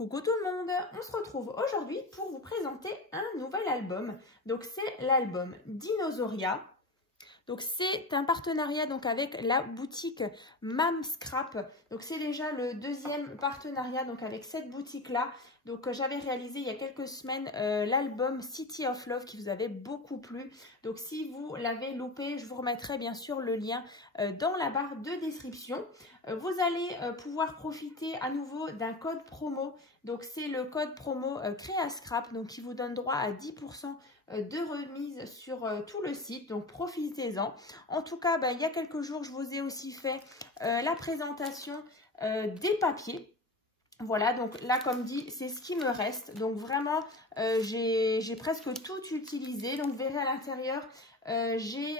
Coucou tout le monde, on se retrouve aujourd'hui pour vous présenter un nouvel album. Donc c'est l'album Dinosauria. Donc c'est un partenariat donc avec la boutique Mam Scrap. Donc c'est déjà le deuxième partenariat donc avec cette boutique là. Donc j'avais réalisé il y a quelques semaines l'album City of Love qui vous avait beaucoup plu. Donc si vous l'avez loupé, je vous remettrai bien sûr le lien dans la barre de description. Vous allez pouvoir profiter à nouveau d'un code promo. Donc c'est le code promo Créascrap donc qui vous donne droit à 10% de remise sur tout le site, donc profitez-en. En tout cas, il y a quelques jours, je vous ai aussi fait la présentation des papiers. Voilà, donc là, comme dit, c'est ce qui me reste. Donc vraiment, j'ai presque tout utilisé. Donc vous verrez à l'intérieur, j'ai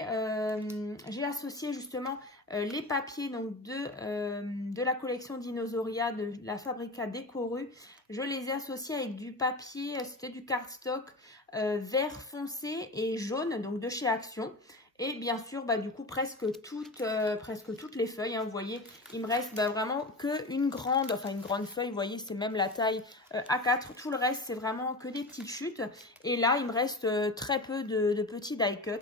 associé justement les papiers donc, de la collection Dinosauria de la Fabrica Decoru. Je les ai associés avec du papier, c'était du cardstock vert foncé et jaune, donc de chez Action. Et bien sûr, du coup, presque toutes les feuilles. Hein, vous voyez, il me reste vraiment qu'une grande, enfin une grande feuille. Vous voyez, c'est même la taille A4. Tout le reste, c'est vraiment que des petites chutes. Et là, il me reste très peu de petits die cut.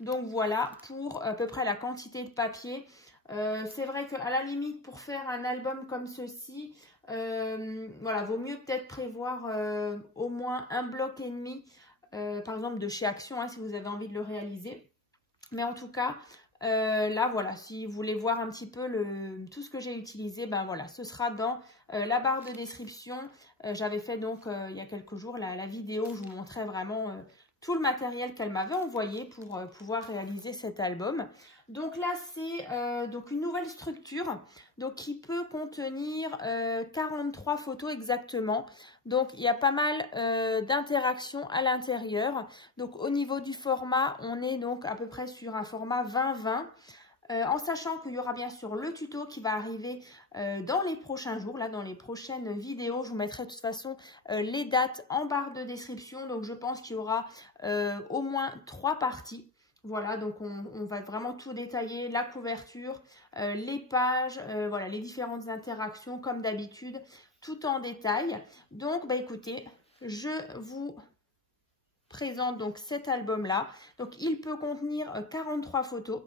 Donc voilà, pour à peu près la quantité de papier. C'est vrai qu'à la limite, pour faire un album comme ceci, voilà, vaut mieux peut-être prévoir au moins un bloc et demi, par exemple de chez Action, hein, si vous avez envie de le réaliser. Mais en tout cas, là, voilà, si vous voulez voir un petit peu tout ce que j'ai utilisé, voilà, ce sera dans la barre de description. J'avais fait donc, il y a quelques jours, la vidéo où je vous montrais vraiment tout le matériel qu'elle m'avait envoyé pour pouvoir réaliser cet album. Donc là, c'est donc une nouvelle structure donc, qui peut contenir 43 photos exactement. Donc, il y a pas mal d'interactions à l'intérieur. Donc, au niveau du format, on est donc à peu près sur un format 20-20. En sachant qu'il y aura bien sûr le tuto qui va arriver dans les prochains jours, là dans les prochaines vidéos. Je vous mettrai de toute façon les dates en barre de description. Donc je pense qu'il y aura au moins 3 parties. Voilà, donc on va vraiment tout détailler, la couverture, les pages, voilà, les différentes interactions comme d'habitude, tout en détail. Donc écoutez, je vous présente donc cet album-là. Donc il peut contenir 43 photos.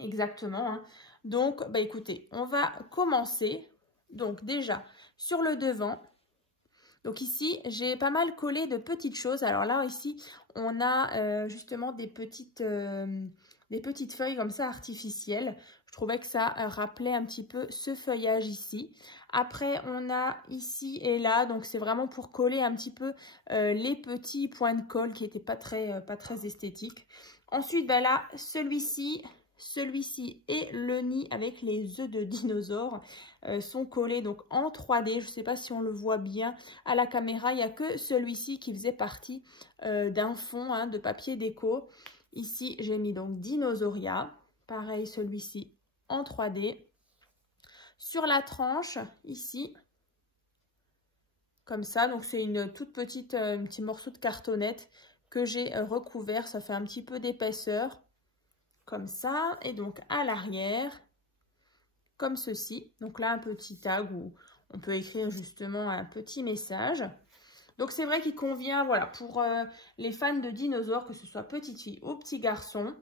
Exactement. Hein. Donc, écoutez, on va commencer. Donc, déjà, sur le devant. Donc, ici, j'ai pas mal collé de petites choses. Alors là, ici, on a justement des petites feuilles comme ça artificielles. Je trouvais que ça rappelait un petit peu ce feuillage ici. Après, on a ici et là. Donc, c'est vraiment pour coller un petit peu les petits points de colle qui n'étaient pas très esthétiques. Ensuite, là, celui-ci et le nid avec les œufs de dinosaures sont collés donc en 3D. Je ne sais pas si on le voit bien à la caméra. Il n'y a que celui-ci qui faisait partie d'un fond de papier déco. Ici, j'ai mis donc Dinosauria. Pareil, celui-ci en 3D. Sur la tranche, ici, comme ça. Donc, c'est une toute petite, un petit morceau de cartonnette que j'ai recouvert. Ça fait un petit peu d'épaisseur. Comme ça, et donc à l'arrière, comme ceci. Donc là, un petit tag où on peut écrire justement un petit message. Donc c'est vrai qu'il convient, voilà, pour les fans de dinosaures, que ce soit petite fille ou petit garçon.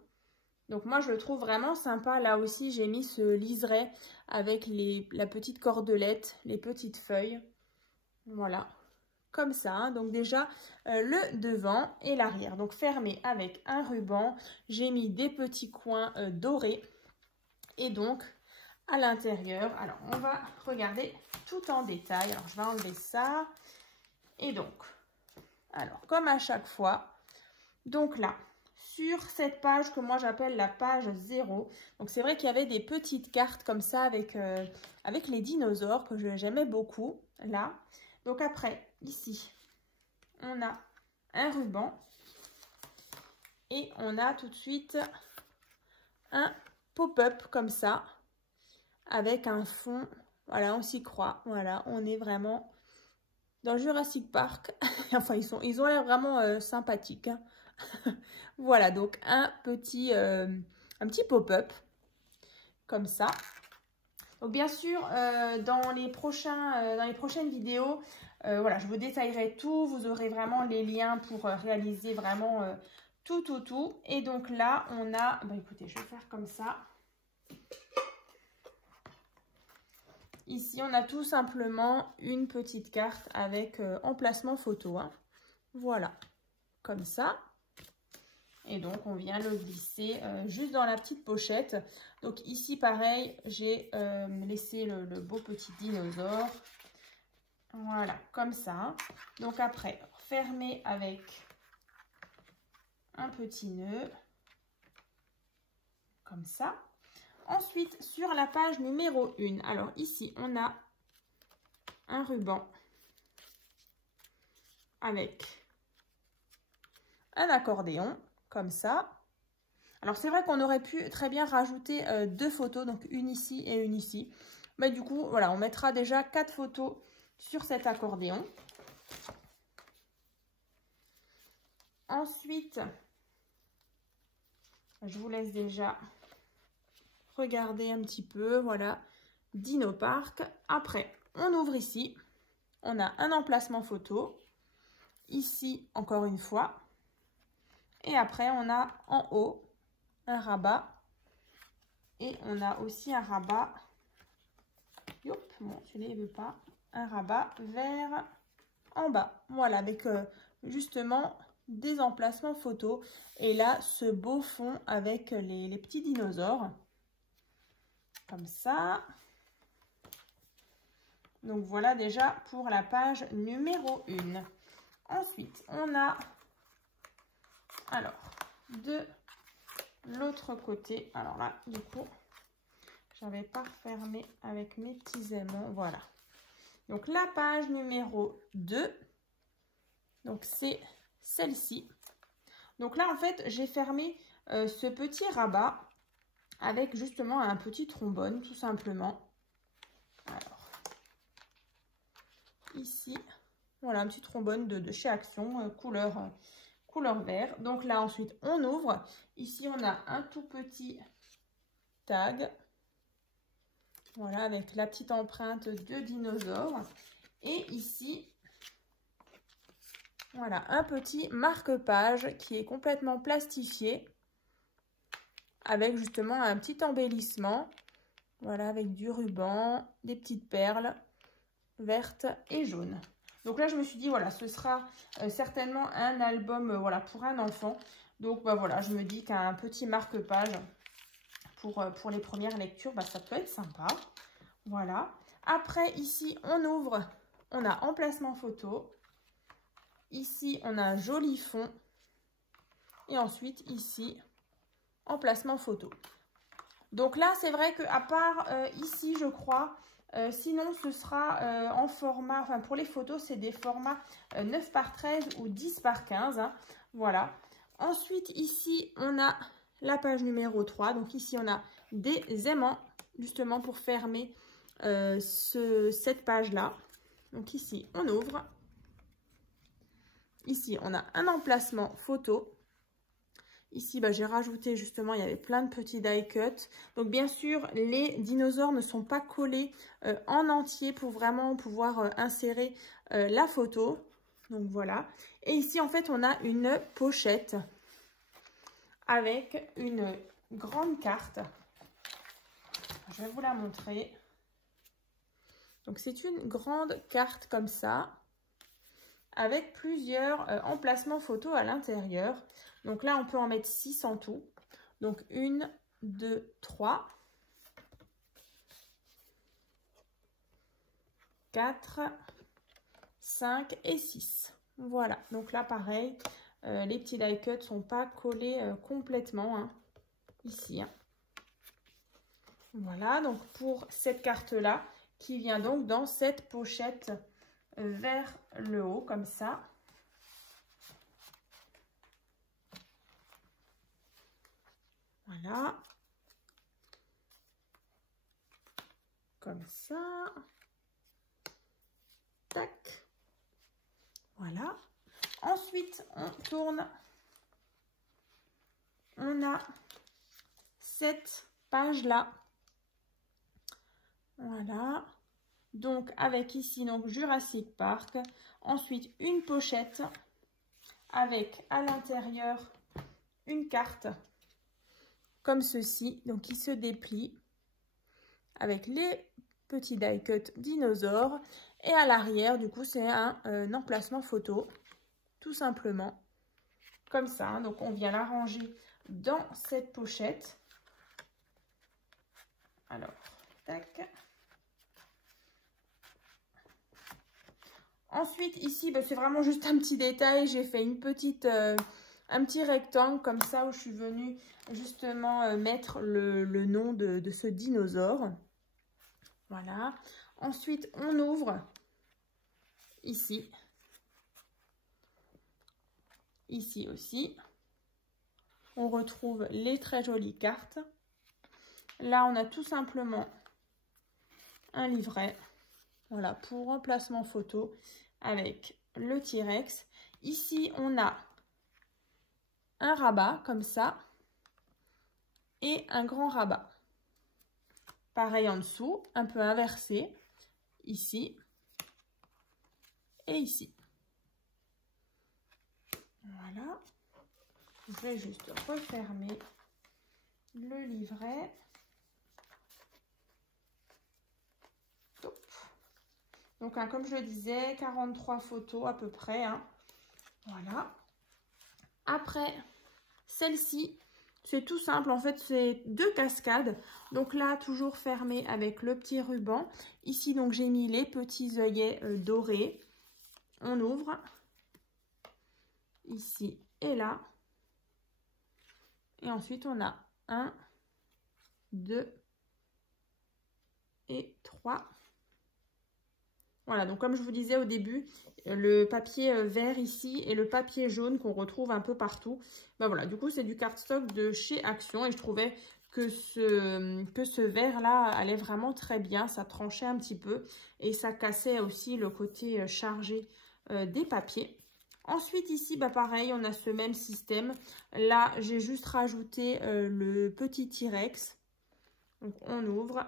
Donc moi, je le trouve vraiment sympa. Là aussi, j'ai mis ce liseré avec la petite cordelette, les petites feuilles. Voilà. Comme ça, hein. Donc déjà le devant et l'arrière. Donc fermé avec un ruban. J'ai mis des petits coins dorés. Et donc à l'intérieur, alors on va regarder tout en détail. Alors je vais enlever ça. Et donc, alors comme à chaque fois, donc là, sur cette page que moi j'appelle la page 0. Donc c'est vrai qu'il y avait des petites cartes comme ça avec les dinosaures que j'aimais beaucoup là. Donc après, ici, on a un ruban et on a tout de suite un pop-up comme ça avec un fond. Voilà, on s'y croit. Voilà, on est vraiment dans Jurassic Park. Enfin, ils ont l'air vraiment sympathiques. Hein. Voilà, donc un petit pop-up comme ça. Donc bien sûr, dans les prochaines vidéos, voilà, je vous détaillerai tout. Vous aurez vraiment les liens pour réaliser vraiment tout. Et donc là, on a, bah écoutez, je vais faire comme ça. Ici, on a tout simplement une petite carte avec emplacement photo. Hein. Voilà, comme ça. Et donc, on vient le glisser juste dans la petite pochette. Donc ici, pareil, j'ai laissé le beau petit dinosaure. Voilà, comme ça. Donc après, fermer avec un petit nœud. Comme ça. Ensuite, sur la page numéro 1, alors ici, on a un ruban avec un accordéon, comme ça. Alors, c'est vrai qu'on aurait pu très bien rajouter 2 photos, donc une ici et une ici. Mais du coup, voilà, on mettra déjà 4 photos sur cet accordéon. Ensuite, je vous laisse déjà regarder un petit peu, voilà, Dino Park. Après, on ouvre ici, on a un emplacement photo, ici encore une fois, et après on a en haut un rabat, et on a aussi un rabat, yop, bon, celui-là il veut pas, un rabat vers en bas, voilà, avec justement des emplacements photos, et là, ce beau fond avec les petits dinosaures. Comme ça. Donc voilà déjà pour la page numéro 1. Ensuite, on a, alors, de l'autre côté, alors là, du coup, j'avais pas refermé avec mes petits aimants, voilà. Donc la page numéro 2, donc c'est celle-ci. Donc là, en fait, j'ai fermé ce petit rabat avec justement un petit trombone, tout simplement. Alors, ici, voilà, un petit trombone de chez Action, couleur vert. Donc là, ensuite, on ouvre. Ici, on a un tout petit tag. Voilà, avec la petite empreinte de dinosaure. Et ici, voilà, un petit marque-page qui est complètement plastifié. Avec justement un petit embellissement. Voilà, avec du ruban, des petites perles vertes et jaunes. Donc là, je me suis dit, voilà, ce sera certainement un album voilà, pour un enfant. Donc bah, voilà, je me dis qu'un petit marque-page pour les premières lectures, bah, ça peut être sympa. Voilà. Après, ici, on ouvre, on a emplacement photo. Ici, on a un joli fond. Et ensuite, ici, emplacement photo. Donc là, c'est vrai qu'à part ici, je crois, sinon ce sera en format, enfin pour les photos, c'est des formats 9 par 13 ou 10 par 15. Hein, voilà. Ensuite, ici, on a la page numéro 3. Donc ici, on a des aimants, justement pour fermer cette page-là. Donc ici, on ouvre. Ici, on a un emplacement photo. Ici, bah, j'ai rajouté justement, il y avait plein de petits die cuts. Donc, bien sûr, les dinosaures ne sont pas collés en entier pour vraiment pouvoir insérer la photo. Donc, voilà. Et ici, en fait, on a une pochette avec une grande carte. Je vais vous la montrer. Donc, c'est une grande carte comme ça, avec plusieurs emplacements photos à l'intérieur. Donc là, on peut en mettre 6 en tout. Donc 1, 2, 3, 4, 5 et 6. Voilà, donc là, pareil, les petits die cuts ne sont pas collés complètement hein, ici. Hein. Voilà, donc pour cette carte-là, qui vient donc dans cette pochette vers le haut, comme ça. Voilà. Comme ça. Tac. Voilà. Ensuite, on tourne. On a cette page-là. Voilà. Donc avec ici donc Jurassic Park. Ensuite une pochette avec à l'intérieur une carte comme ceci, donc qui se déplie avec les petits die cut dinosaures. Et à l'arrière, du coup, c'est un emplacement photo, tout simplement, comme ça. Donc on vient la ranger dans cette pochette. Alors, tac. Ensuite, ici, c'est vraiment juste un petit détail. J'ai fait une petite, un petit rectangle comme ça où je suis venue justement mettre le nom de ce dinosaure. Voilà. Ensuite, on ouvre ici. Ici aussi. On retrouve les très jolies cartes. Là, on a tout simplement un livret. Voilà, pour emplacement photo avec le T-Rex. Ici, on a un rabat comme ça et un grand rabat. Pareil en dessous, un peu inversé, ici et ici. Voilà. Je vais juste refermer le livret. Top. Donc, comme je le disais, 43 photos à peu près. Voilà. Après, celle-ci, c'est tout simple. En fait, c'est 2 cascades. Donc là, toujours fermé avec le petit ruban. Ici, donc, j'ai mis les petits œillets dorés. On ouvre. Ici et là. Et ensuite, on a 1, 2 et 3. Voilà, donc comme je vous disais au début, le papier vert ici et le papier jaune qu'on retrouve un peu partout. Voilà, du coup, c'est du cardstock de chez Action et je trouvais que ce vert-là allait vraiment très bien. Ça tranchait un petit peu et ça cassait aussi le côté chargé des papiers. Ensuite, ici, pareil, on a ce même système. Là, j'ai juste rajouté le petit T-Rex. Donc, on ouvre.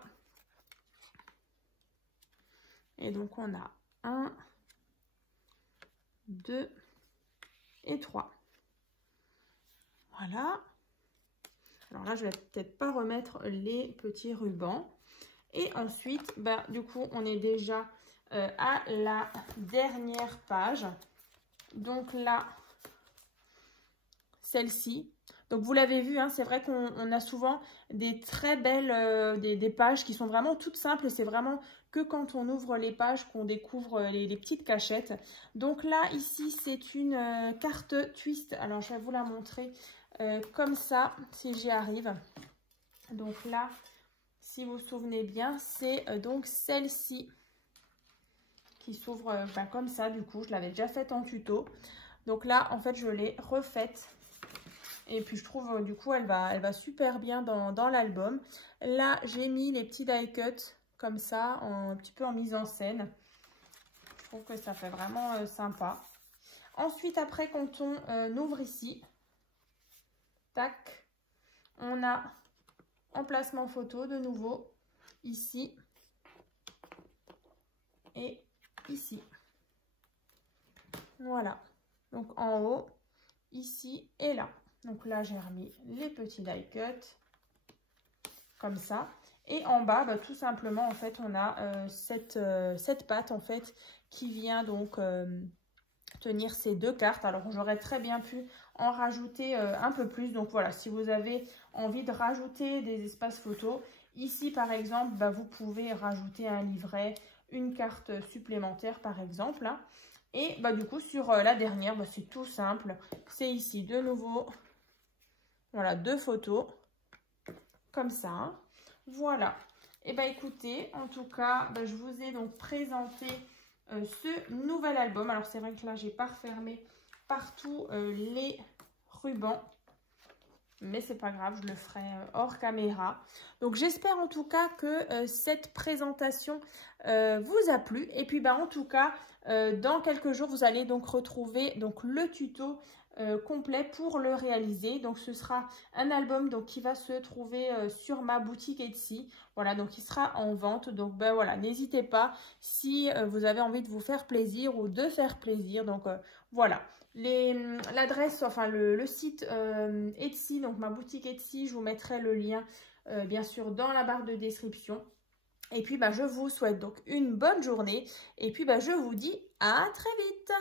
Et donc, on a 1, 2 et 3. Voilà. Alors là, je vais peut-être pas remettre les petits rubans. Et ensuite, du coup, on est déjà à la dernière page. Donc là, celle-ci. Donc vous l'avez vu, c'est vrai qu'on a souvent des très belles, des pages qui sont vraiment toutes simples. Et c'est vraiment que quand on ouvre les pages qu'on découvre les petites cachettes. Donc là, ici, c'est une carte twist. Alors je vais vous la montrer comme ça, si j'y arrive. Donc là, si vous vous souvenez bien, c'est donc celle-ci qui s'ouvre comme ça. Du coup, je l'avais déjà faite en tuto. Donc là, en fait, je l'ai refaite. Et puis, je trouve, du coup, elle va super bien dans l'album. Là, j'ai mis les petits die cut comme ça, un petit peu en mise en scène. Je trouve que ça fait vraiment sympa. Ensuite, après, quand on ouvre ici, tac, on a emplacement photo de nouveau, ici et ici. Voilà. Donc, en haut, ici et là. Donc là, j'ai remis les petits die cut comme ça. Et en bas, tout simplement, en fait, on a cette patte, en fait, qui vient donc tenir ces 2 cartes. Alors, j'aurais très bien pu en rajouter un peu plus. Donc, voilà, si vous avez envie de rajouter des espaces photos, ici, par exemple, vous pouvez rajouter un livret, une carte supplémentaire, par exemple. Et du coup, sur la dernière, c'est tout simple. C'est ici, de nouveau, voilà, 2 photos, comme ça. Voilà. Et écoutez, en tout cas, je vous ai donc présenté ce nouvel album. Alors, c'est vrai que là, j'ai pas refermé partout les rubans. Mais c'est pas grave, je le ferai hors caméra. Donc, j'espère en tout cas que cette présentation vous a plu. Et puis, en tout cas, dans quelques jours, vous allez donc retrouver donc, le tuto complet pour le réaliser. Donc ce sera un album donc qui va se trouver sur ma boutique Etsy. Voilà, donc il sera en vente. Donc ben voilà, n'hésitez pas si vous avez envie de vous faire plaisir ou de faire plaisir. Donc voilà. L'adresse, enfin le site Etsy, donc ma boutique Etsy, je vous mettrai le lien bien sûr dans la barre de description. Et puis je vous souhaite donc une bonne journée et puis je vous dis à très vite.